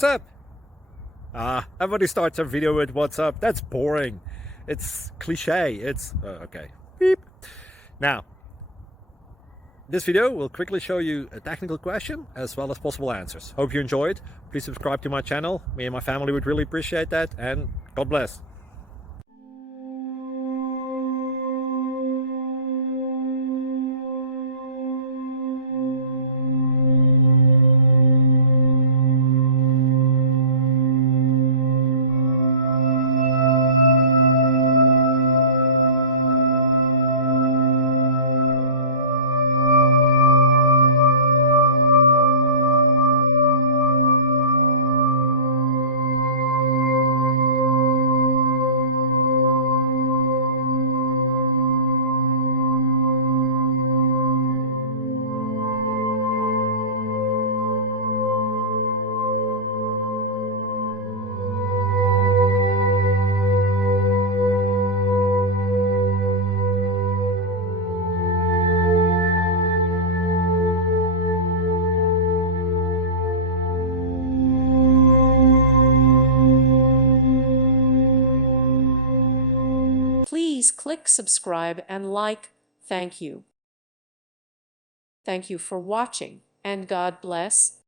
What's up? Everybody starts a video with what's up. That's boring. It's cliche. It's okay. Beep. Now, this video will quickly show you a technical question as well as possible answers. Hope you enjoyed. Please subscribe to my channel. Me and my family would really appreciate that, and God bless. Please click subscribe and like. Thank you. Thank you for watching, and God bless.